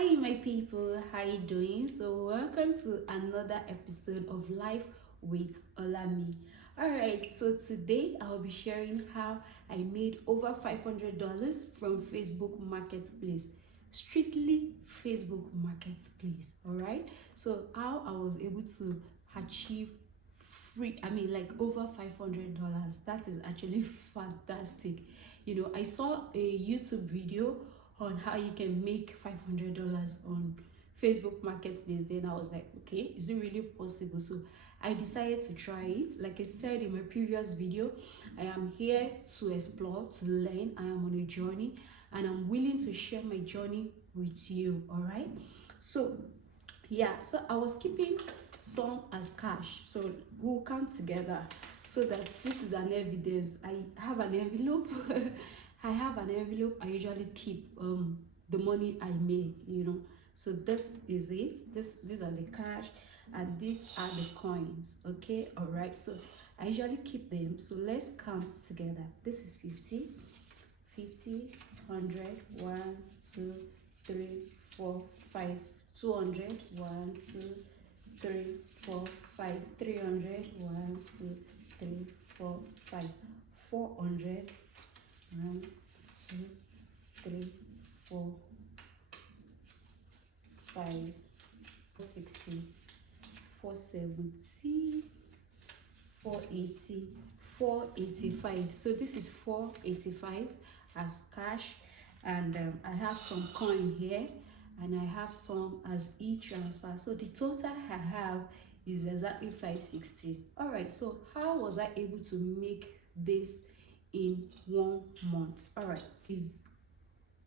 Hi my people, how you doing? So welcome to another episode of Life with Olami. Alright, so today I'll be sharing how I made over $500 from Facebook Marketplace. Strictly Facebook Marketplace. Alright, so how I was able to achieve like over $500. That is actually fantastic. I saw a YouTube video on how you can make $500 on Facebook Marketplace. Then I was like, okay, is it really possible? So I decided to try it. Like I said in my previous video, I am here to explore, to learn. I am on a journey and I'm willing to share my journey with you. All right, so yeah, so I was keeping some as cash, so we'll count together so that this is an evidence. I have an envelope. I usually keep the money I make, so this is it. These are the cash and these are the coins. Okay, all right, so I usually keep them, so let's count together. This is 50, 100, 1, 2, 3, 4, 5, 200, 1, 2, 3, 4, 5, 300, 1, 2, 3, 4, 5, 400, 1, 2, 3, 4, 5, 460, 470, 480, 485. So this is 485 as cash, and I have some coin here and I have some as e-transfer. So the total I have is exactly 560. All right, so how was I able to make this in 1 month? All right, is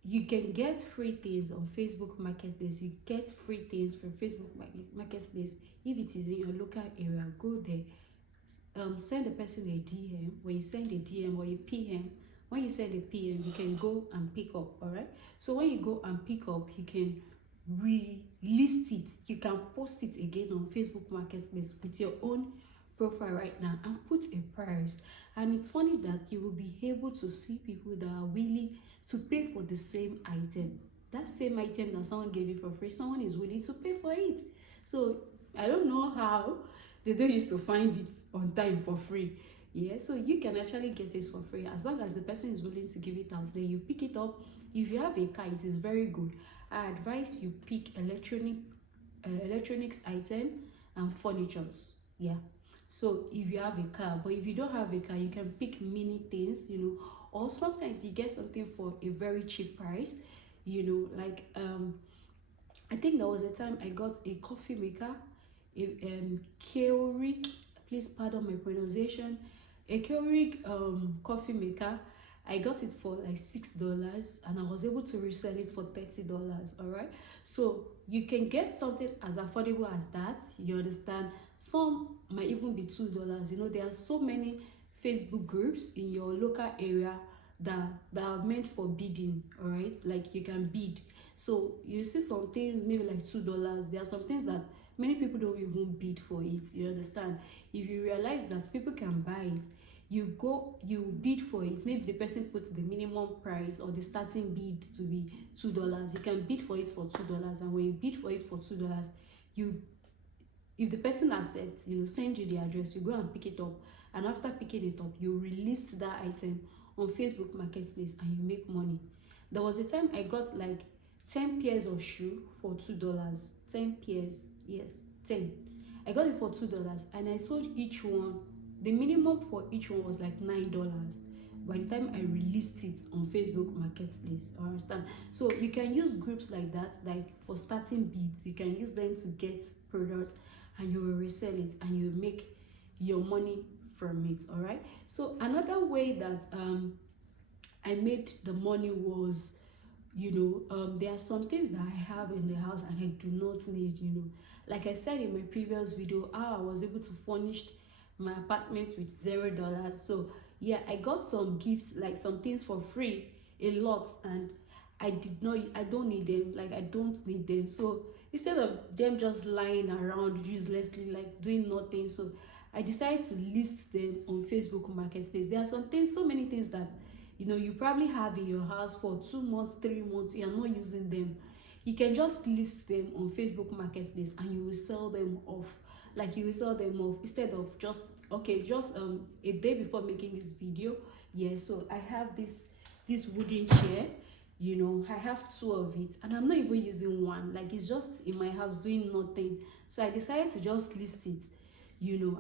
you can get free things on Facebook Marketplace. You get free things from Facebook Marketplace. If it is in your local area, go there. Send the person a DM. When you send a DM or a PM, when you send a PM, you can go and pick up. All right, so when you go and pick up, you can relist it. You can post it again on Facebook Marketplace with your own profile right now and put a price. And it's funny that you will be able to see people that are willing to pay for the same item. That same item that someone gave you for free, someone is willing to pay for it. So I don't know how they don't used to find it on time for free. Yeah, so you can actually get it for free as long as the person is willing to give it out. Then you pick it up. If you have a car, it is very good. I advise you pick electronics item and furnitures. Yeah, so if you have a car, but if you don't have a car, you can pick many things, or sometimes you get something for a very cheap price, like I think there was a time I got a coffee maker, a Keurig, please pardon my pronunciation, a Keurig coffee maker. I got it for like $6 and I was able to resell it for $30. All right, so you can get something as affordable as that. You understand? Some might even be $2. There are so many Facebook groups in your local area that are meant for bidding. All right, like you can bid. So you see some things maybe like $2. There are some things that many people don't even bid for it. You understand? If you realize that people can buy it, you bid for it. Maybe the person puts the minimum price or the starting bid to be $2. You can bid for it for $2, and when you bid for it for $2, if the person accepts, send you the address, you go and pick it up, and after picking it up, you relist that item on Facebook Marketplace and you make money. There was a time I got like 10 pairs of shoe for $2. 10 pairs, yes, 10. I got it for $2 and I sold each one. The minimum for each one was like $9 by the time I released it on Facebook Marketplace. You understand? So you can use groups like that, like for starting bids. You can use them to get products and you will resell it and you make your money from it. All right, so another way that I made the money was, there are some things that I have in the house and I do not need. Like I said in my previous video, how I was able to furnish my apartment with $0. So yeah, I got some gifts, like some things for free, a lot, and I don't need them. Like I don't need them. So instead of them just lying around uselessly, like doing nothing, so I decided to list them on Facebook Marketplace. There are some things, so many things that you probably have in your house for 2 months, 3 months, you are not using them. You can just list them on Facebook Marketplace and you will sell them off. Like you will sell them off instead of just a day before making this video. Yeah, so I have this wooden chair. You know, I have 2 of it and I'm not even using one. Like it's just in my house doing nothing. So I decided to just list it. You know,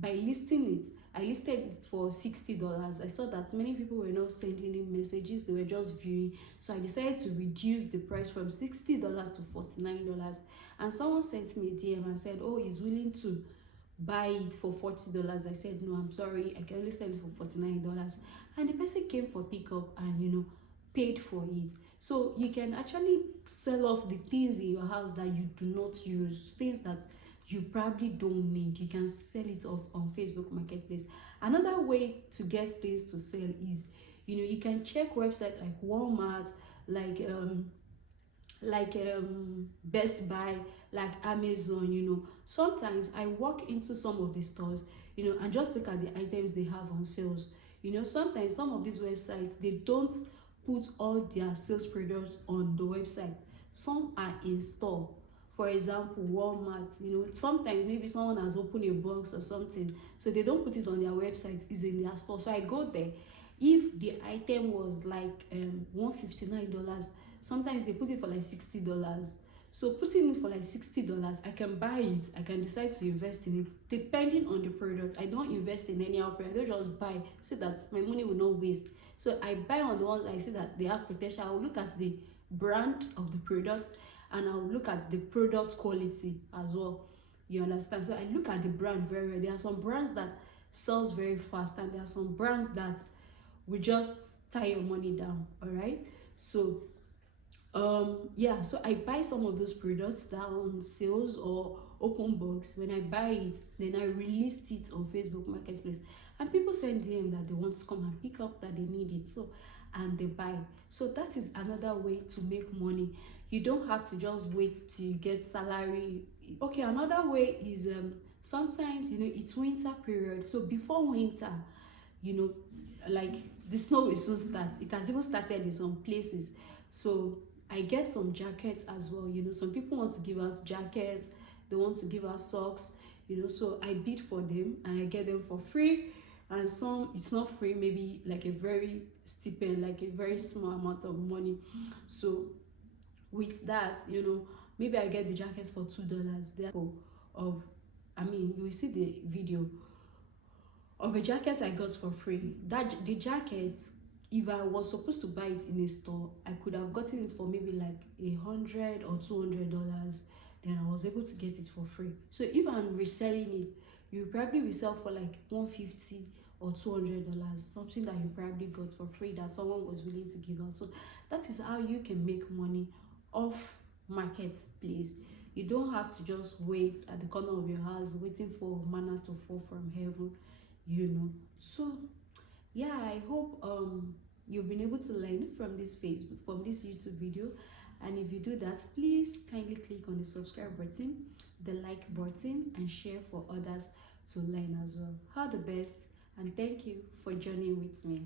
by listing it, I listed it for $60. I saw that many people were not sending in messages, they were just viewing. So I decided to reduce the price from $60 to $49. And someone sent me a DM and said, oh, he's willing to buy it for $40. I said, no, I'm sorry, I can only sell it for $49. And the person came for pickup and, you know, paid for it. So you can actually sell off the things in your house that you do not use, things that you probably don't need. You can sell it off on Facebook Marketplace. Another way to get things to sell is, you know, you can check websites like Walmart, like Best Buy, like Amazon. You know, sometimes I walk into some of the stores, you know, and just look at the items they have on sales. You know, sometimes some of these websites, they don't put all their sales products on the website. Some are in store. For example, Walmart, you know, sometimes maybe someone has opened a box or something, so they don't put it on their website, it's in their store. So I go there. If the item was like $159, sometimes they put it for like $60. So putting it for like $60, I can buy it, I can decide to invest in it depending on the product. I don't invest in any other product, I don't just buy so that my money will not waste. So I buy on the ones I see that they have protection. I will look at the brand of the product and I'll look at the product quality as well. You understand? So I look at the brand very well. There are some brands that sells very fast and there are some brands that will just tie your money down. All right, so yeah, so I buy some of those products that are on sales or open box. When I buy it, then I release it on Facebook Marketplace and people send DM that they want to come and pick up, that they need it, so and they buy. So that is another way to make money. You don't have to just wait till you get salary. Okay, another way is sometimes, you know, it's winter period, so before winter, you know, like the snow will soon start. It has even started in some places. So I get some jackets as well. You know, some people want to give out jackets, they want to give out socks, you know, so I bid for them and I get them for free. And some it's not free, maybe like a very stipend, like a very small amount of money. So with that, you know, maybe I get the jacket for $2. Therefore, you will see the video of a jacket I got for free. That the jacket, if I was supposed to buy it in a store, I could have gotten it for maybe like $100 or $200. Then I was able to get it for free. So if I'm reselling it, you probably resell for like $150 or $200, something that you probably got for free that someone was willing to give out. So that is how you can make money off Marketplace. You don't have to just wait at the corner of your house waiting for manna to fall from heaven, you know. So yeah, I hope you've been able to learn from this YouTube video. And if you do that, please kindly click on the subscribe button, the like button, and share for others to learn as well. All the best, and thank you for journeying with me.